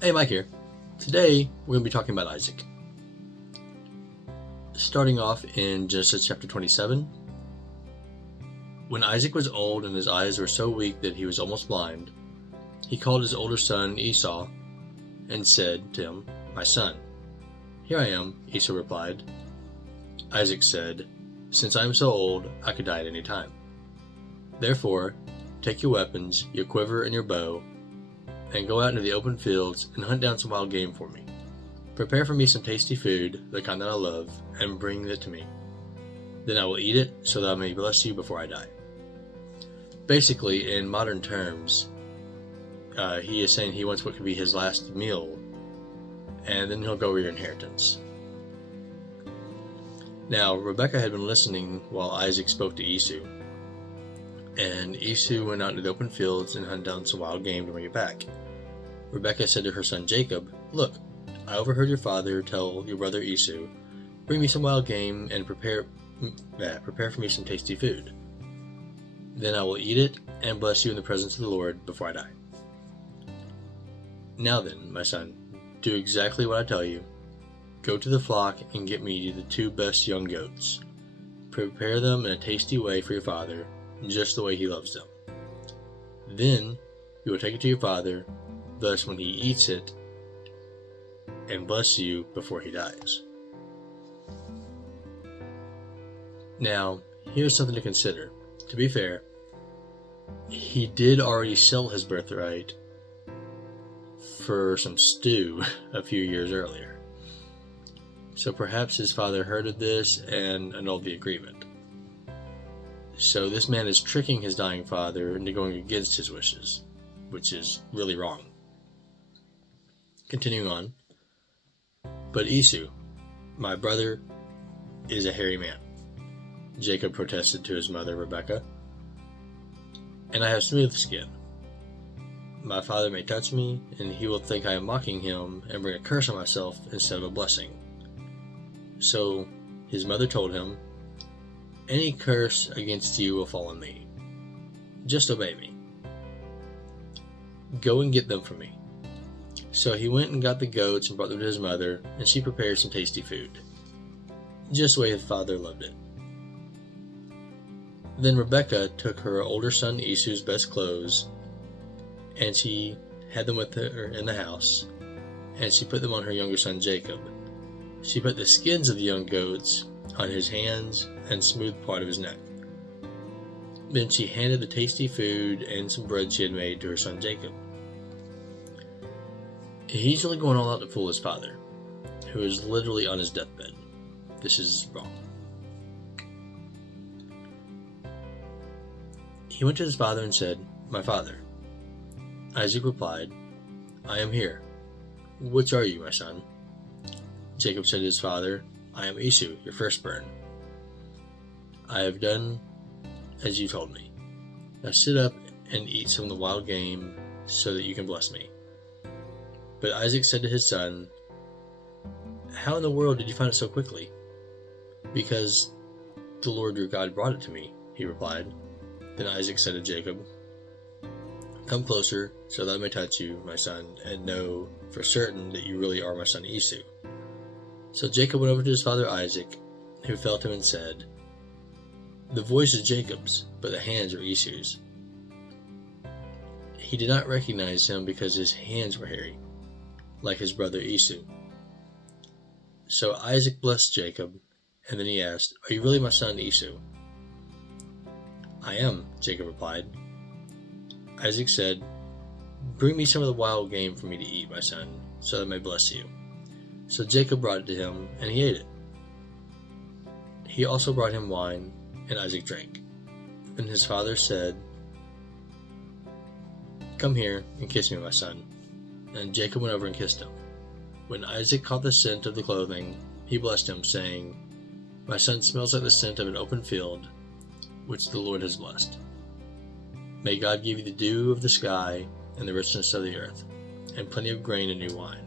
Hey, Mike here. Today we're going to be talking about Isaac. Starting off in Genesis chapter 27. When Isaac was old and his eyes were so weak that he was almost blind, he called his older son Esau and said to him, "My son." "Here I am," Esau replied. Isaac said, "Since I am so old, I could die at any time. Therefore, take your weapons, your quiver and your bow, and go out into the open fields and hunt down some wild game for me. Prepare for me some tasty food, the kind that I love, and bring it to me. Then I will eat it so that I may bless you before I die." Basically, in modern terms, he is saying he wants what could be his last meal, and then he'll go over your inheritance. Now, Rebekah had been listening while Isaac spoke to Esau, and Esau went out into the open fields and hunted down some wild game to bring it back. Rebekah said to her son Jacob, "Look, I overheard your father tell your brother Esau, 'Bring me some wild game and prepare for me some tasty food. Then I will eat it and bless you in the presence of the Lord before I die. Now then, my son, do exactly what I tell you. Go to the flock and get me the 2 best young goats. Prepare them in a tasty way for your father, just the way he loves them. Then you will take it to your father, thus when he eats it, and bless you before he dies." Now, here's something to consider. To be fair, he did already sell his birthright for some stew a few years earlier. So perhaps his father heard of this and annulled the agreement. So this man is tricking his dying father into going against his wishes, which is really wrong. Continuing on. "But Esau, my brother, is a hairy man," Jacob protested to his mother Rebekah, "and I have smooth skin. My father may touch me, and he will think I am mocking him and bring a curse on myself instead of a blessing." So his mother told him, "Any curse against you will fall on me. Just obey me. Go and get them for me." So he went and got the goats and brought them to his mother, and she prepared some tasty food, just the way his father loved it. Then Rebekah took her older son Esau's best clothes, and she had them with her in the house, and she put them on her younger son Jacob. She put the skins of the young goats on his hands and smooth part of his neck. Then she handed the tasty food and some bread she had made to her son Jacob. He's really going all out to fool his father, who is literally on his deathbed. This is wrong. He went to his father and said, "My father." Isaac replied, "I am here. Which are you, my son?" Jacob said to his father, "I am Esau, your firstborn. I have done as you told me. Now sit up and eat some of the wild game so that you can bless me." But Isaac said to his son, "How in the world did you find it so quickly?" "Because the Lord your God brought it to me," he replied. Then Isaac said to Jacob, "Come closer so that I may touch you, my son, and know for certain that you really are my son Esau." So Jacob went over to his father Isaac, who felt him and said, "The voice is Jacob's, but the hands are Esau's." He did not recognize him because his hands were hairy, like his brother Esau. So Isaac blessed Jacob, and then he asked, "Are you really my son Esau?" "I am," Jacob replied. Isaac said, "Bring me some of the wild game for me to eat, my son, so that I may bless you." So Jacob brought it to him, and he ate it. He also brought him wine, and Isaac drank. Then his father said, "Come here and kiss me, my son." And Jacob went over and kissed him. When Isaac caught the scent of the clothing, he blessed him, saying, "My son smells like the scent of an open field, which the Lord has blessed. May God give you the dew of the sky and the richness of the earth, and plenty of grain and new wine.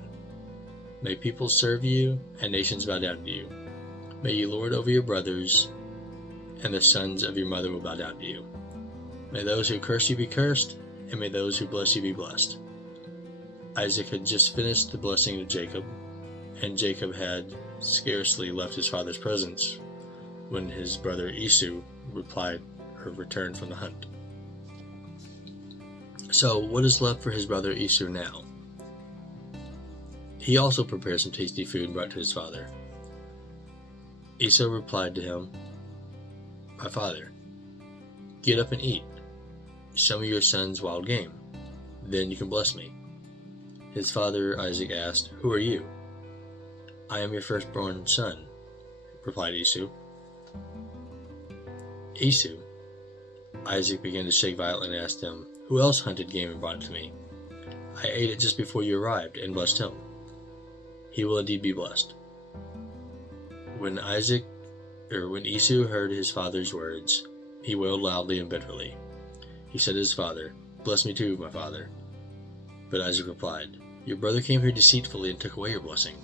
May people serve you, and nations bow down to you. May you lord over your brothers, and the sons of your mother will bow down to you." May those who curse you be cursed, and may those who bless you be blessed. Isaac had just finished the blessing of Jacob, and Jacob had scarcely left his father's presence when his brother Esau returned from the hunt. So, what is left for his brother Esau now? He also prepared some tasty food and brought it to his father. Esau replied to him, "My father, get up and eat some of your son's wild game. Then you can bless me." His father Isaac asked, "Who are you?" "I am your firstborn son," replied Esau. "Esau," Isaac began to shake violently and asked him, "Who else hunted game and brought it to me? I ate it just before you arrived and blessed him. He will indeed be blessed." When Esau heard his father's words, he wailed loudly and bitterly. He said to his father, "Bless me too, my father." But Isaac replied, "Your brother came here deceitfully and took away your blessing."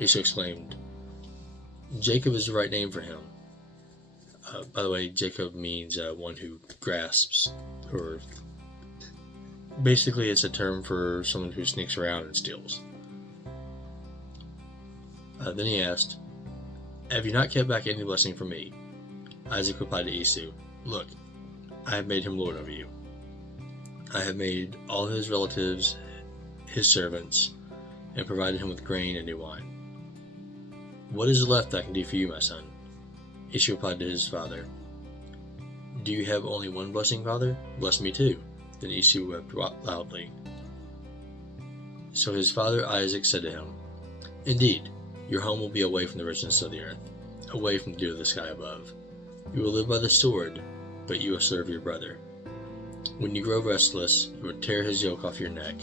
Esau exclaimed, "Jacob is the right name for him." By the way, Jacob means one who grasps, or basically it's a term for someone who sneaks around and steals. Then he asked, "Have you not kept back any blessing from me?" Isaac replied to Esau, "Look, I have made him lord over you. I have made all his relatives his servants, and provided him with grain and new wine. What is left I can do for you, my son?" Esau replied to his father, "Do you have only one blessing, father? Bless me too." Then Esau wept loudly. So his father Isaac said to him, "Indeed, your home will be away from the richness of the earth, away from the dew of the sky above. You will live by the sword, but you will serve your brother. When you grow restless, you will tear his yoke off your neck."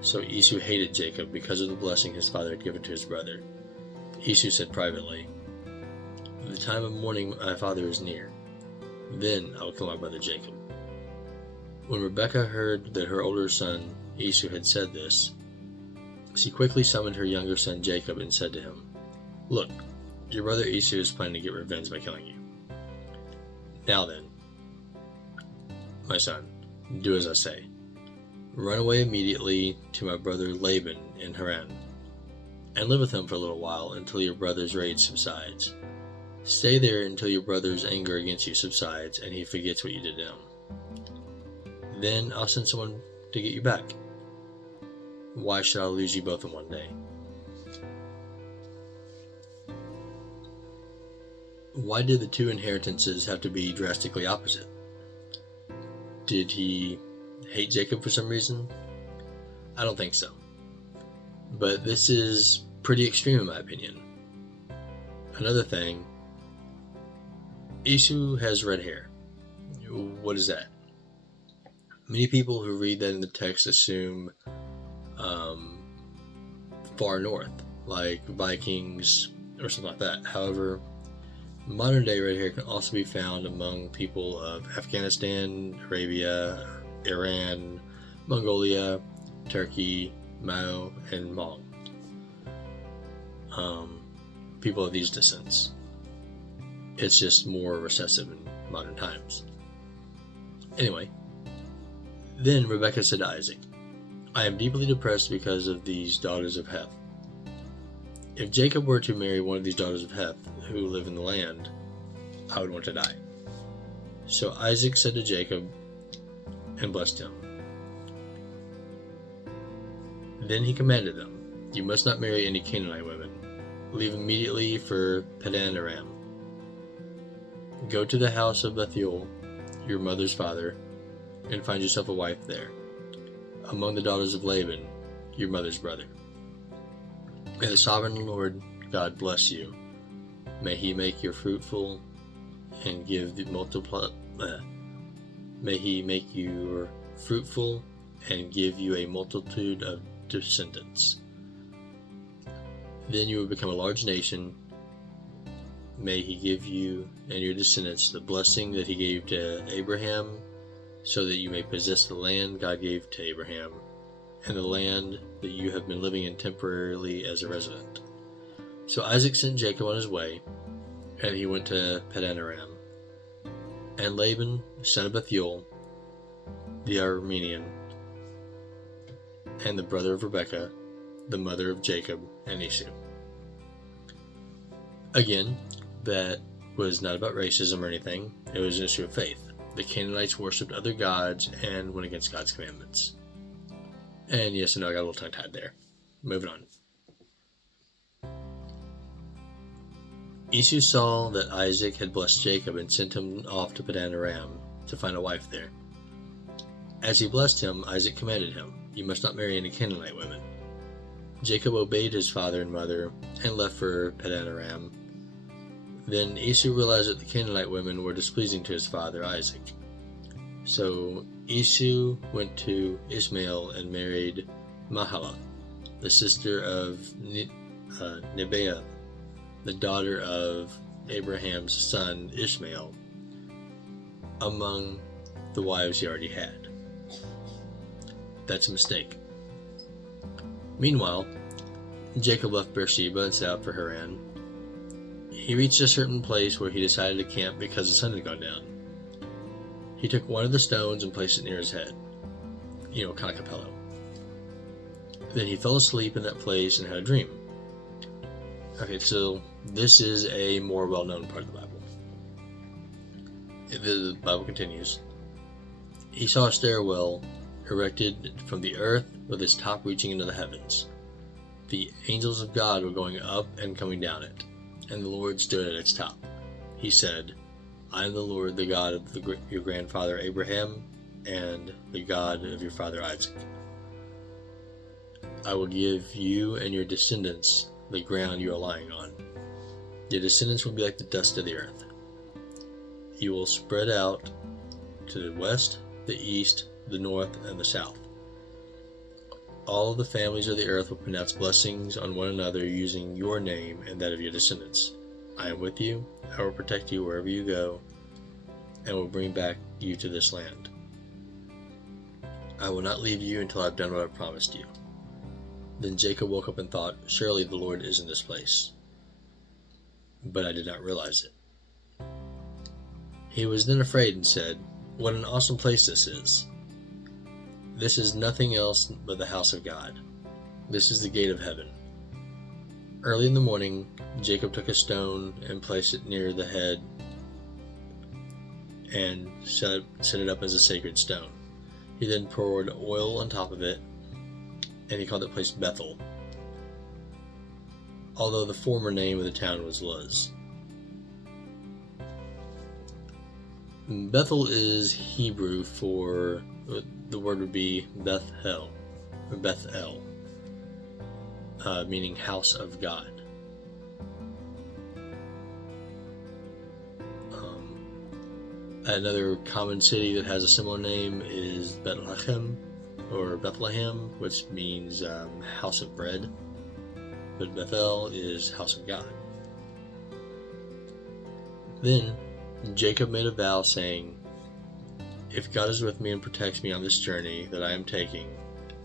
So Esau hated Jacob because of the blessing his father had given to his brother. Esau said privately, "The time of mourning my father is near. Then I will kill my brother Jacob." When Rebekah heard that her older son Esau had said this, she quickly summoned her younger son Jacob and said to him, "Look, your brother Esau is planning to get revenge by killing you. Now then, my son, do as I say. Run away immediately to my brother Laban in Haran, and live with him for a little while until your brother's rage subsides. Stay there until your brother's anger against you subsides and he forgets what you did to him. Then I'll send someone to get you back. Why should I lose you both in one day?" Why did the two inheritances have to be drastically opposite? Did he hate Jacob for some reason? I don't think so. But this is pretty extreme in my opinion. Another thing, Esau has red hair. What is that? Many people who read that in the text assume far north, like Vikings or something like that. However, modern day red hair can also be found among people of Afghanistan, Arabia, Iran, Mongolia, Turkey, Mao, and Hmong. People of these descents. It's just more recessive in modern times. Anyway, then Rebekah said to Isaac, "I am deeply depressed because of these daughters of Heth. If Jacob were to marry one of these daughters of Heth who live in the land, I would want to die." So Isaac said to Jacob and blessed him. Then he commanded them, "You must not marry any Canaanite women. Leave immediately for Padan Aram. Go to the house of Bethel, your mother's father, and find yourself a wife there, among the daughters of Laban, your mother's brother. May the sovereign Lord God bless you. May he make you fruitful and give the May he make you fruitful and give you a multitude of descendants. Then you will become a large nation. May he give you and your descendants the blessing that he gave to Abraham, so that you may possess the land God gave to Abraham, and the land that you have been living in temporarily as a resident." So Isaac sent Jacob on his way, and he went to Padan Aram. and Laban, son of Bethuel, the Aramean, and the brother of Rebekah, the mother of Jacob and Esau. Again, that was not about racism or anything. It was an issue of faith. The Canaanites worshipped other gods and went against God's commandments. And yes, I know I got a little tongue-tied there. Moving on. Esau saw that Isaac had blessed Jacob and sent him off to Padan Aram to find a wife there. As he blessed him, Isaac commanded him, "You must not marry any Canaanite women." Jacob obeyed his father and mother and left for Padan Aram. Then Esau realized that the Canaanite women were displeasing to his father Isaac. So Esau went to Ishmael and married Mahalath, the sister of Nebaioth, the daughter of Abraham's son Ishmael, among the wives he already had. That's a mistake. Meanwhile, Jacob left Beersheba and set out for Haran. He reached a certain place where he decided to camp because the sun had gone down. He took one of the stones and placed it near his head, kind of like a pillow. Then he fell asleep in that place and had a dream. Okay, so this is a more well-known part of the Bible. The Bible continues. He saw a stairwell erected from the earth with its top reaching into the heavens. The angels of God were going up and coming down it, and the Lord stood at its top. He said, "I am the Lord, the God of your grandfather Abraham, and the God of your father Isaac. I will give you and your descendants the ground you are lying on. Your descendants will be like the dust of the earth. You will spread out to the west, the east, the north, and the south. All of the families of the earth will pronounce blessings on one another using your name and that of your descendants. I am with you, I will protect you wherever you go, and will bring back you to this land. I will not leave you until I have done what I promised you." Then Jacob woke up and thought, "Surely the Lord is in this place." But I did not realize it. He was then afraid and said, "What an awesome place this is. This is nothing else but the house of God. This is the gate of heaven." Early in the morning, Jacob took a stone and placed it near the head and set it up as a sacred stone. He then poured oil on top of it, and he called that place Bethel, although the former name of the town was Luz. Bethel is Hebrew for, the word would be Bethel, meaning house of God. Another common city that has a similar name is Bethlehem, which means house of bread. But Bethel is house of God. Then Jacob made a vow saying, "If God is with me and protects me on this journey that I am taking,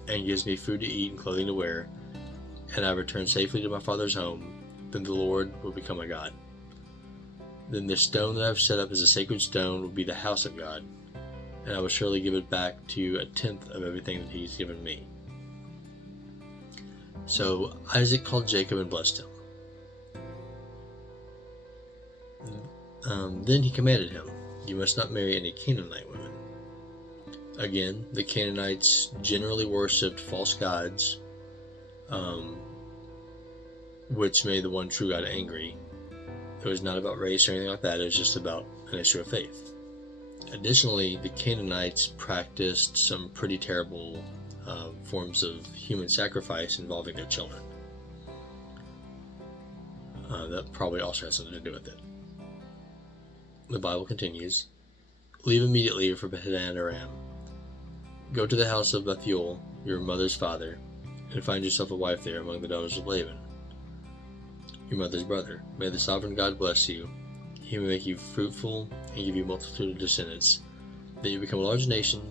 and gives me food to eat and clothing to wear, and I return safely to my father's home, then the Lord will become my God. Then the stone that I have set up as a sacred stone will be the house of God, and I will surely give it back to you 1/10 of everything that he's given me." So Isaac called Jacob and blessed him. Then he commanded him, "You must not marry any Canaanite women." Again, the Canaanites generally worshipped false gods, which made the one true God angry. It was not about race or anything like that. It was just about an issue of faith. Additionally, the Canaanites practiced some pretty terrible forms of human sacrifice involving their children. That probably also has something to do with it. The Bible continues, "Leave immediately for Padan Aram. Go to the house of Bethuel, your mother's father, and find yourself a wife there among the daughters of Laban, your mother's brother. May the sovereign God bless you. He may make you fruitful and give you a multitude of descendants, that you become a large nation.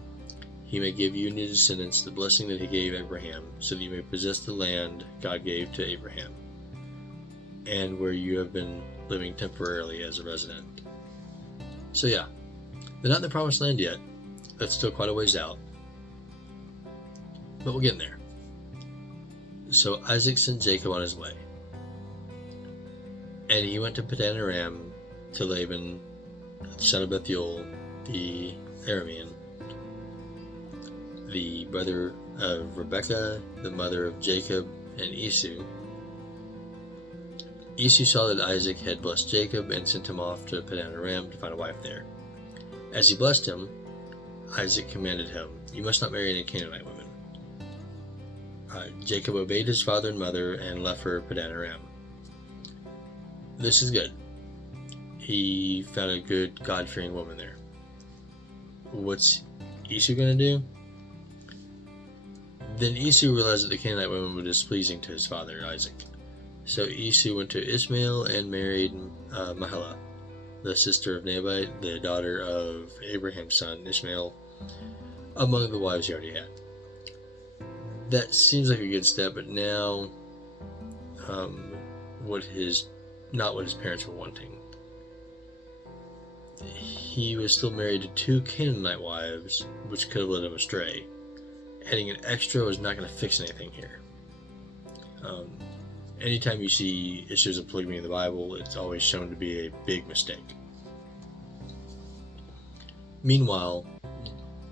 He may give you and your descendants the blessing that he gave Abraham, so that you may possess the land God gave to Abraham, and where you have been living temporarily as a resident." So yeah, They're not in the promised land yet. That's still quite a ways out. But we're getting there. So Isaac sent Jacob on his way. And he went to Padan Aram to Laban, son of Bethuel, the Aramean, the brother of Rebekah, the mother of Jacob and Esau. Esau saw that Isaac had blessed Jacob and sent him off to Padan Aram to find a wife there. As he blessed him, Isaac commanded him, "You must not marry any Canaanite women." Jacob obeyed his father and mother and left for Padan Aram. This is good. He found a good, God-fearing woman there. What's Esau going to do? Then Esau realized that the Canaanite woman was displeasing to his father, Isaac. So Esau went to Ishmael and married Mahlah, the sister of Nebat, the daughter of Abraham's son, Ishmael, among the wives he already had. That seems like a good step, but now not what his parents were wanting. He was still married to 2 Canaanite wives, which could have led him astray. Adding an extra was not going to fix anything here. Anytime you see issues of polygamy in the Bible, it's always shown to be a big mistake. Meanwhile,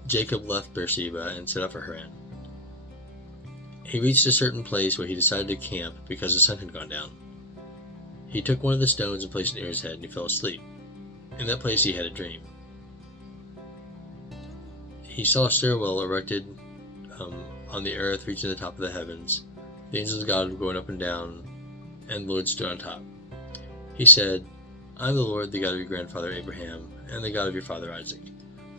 Jacob left Beersheba and set out for Haran. He reached a certain place where he decided to camp because the sun had gone down. He took one of the stones and placed it near his head, and he fell asleep. In that place he had a dream. He saw a stairwell erected on the earth reaching the top of the heavens. The angels of God were going up and down, and the Lord stood on top. He said, "I am the Lord, the God of your grandfather Abraham, and the God of your father Isaac.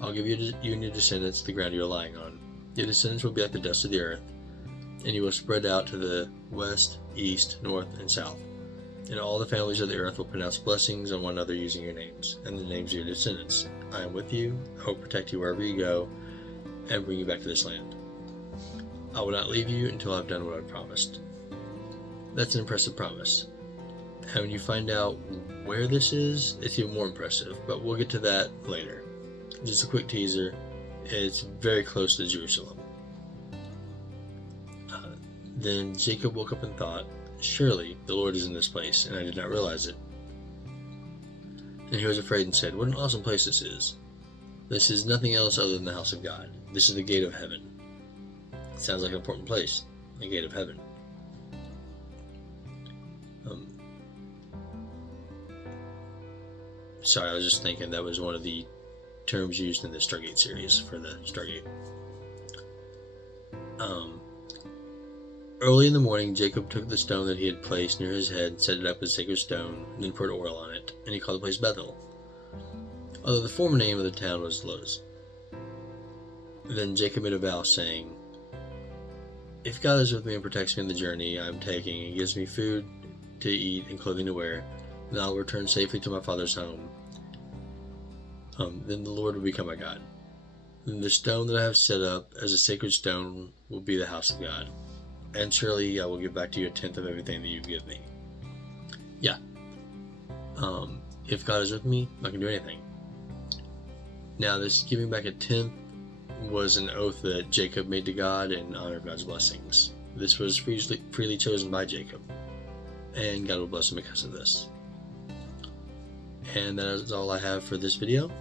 I'll give you and your descendants the ground you are lying on. Your descendants will be like the dust of the earth, and you will spread out to the west, east, north, and south. And all the families of the earth will pronounce blessings on one another using your names, and the names of your descendants. I am with you, I will protect you wherever you go, and bring you back to this land. I will not leave you until I have done what I promised." That's an impressive promise. And when you find out where this is, it's even more impressive, but we'll get to that later. Just a quick teaser, it's very close to Jerusalem. Then Jacob woke up and thought, "Surely the Lord is in this place, and I did not realize it." And he was afraid and said, "What an awesome place this is. This is nothing else other than the house of God. This is the gate of heaven." It sounds like an important place, the gate of heaven. Sorry, I was just thinking that was one of the terms used in the Stargate series for the Stargate. Early in the morning, Jacob took the stone that he had placed near his head, set it up as a sacred stone, and then poured oil on it, and he called the place Bethel, although the former name of the town was Luz. Then Jacob made a vow, saying, "If God is with me and protects me in the journey I am taking, and gives me food to eat and clothing to wear, then I will return safely to my father's home. Then the Lord will become my God. Then the stone that I have set up as a sacred stone will be the house of God. And surely I will give back to you 1/10 of everything that you give me." Yeah. If God is with me, I can do anything. Now, this giving back 1/10 was an oath that Jacob made to God in honor of God's blessings. This was freely chosen by Jacob, and God will bless him because of this. And that is all I have for this video.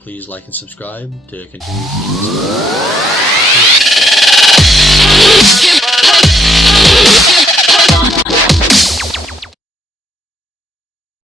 Please like and subscribe to continue.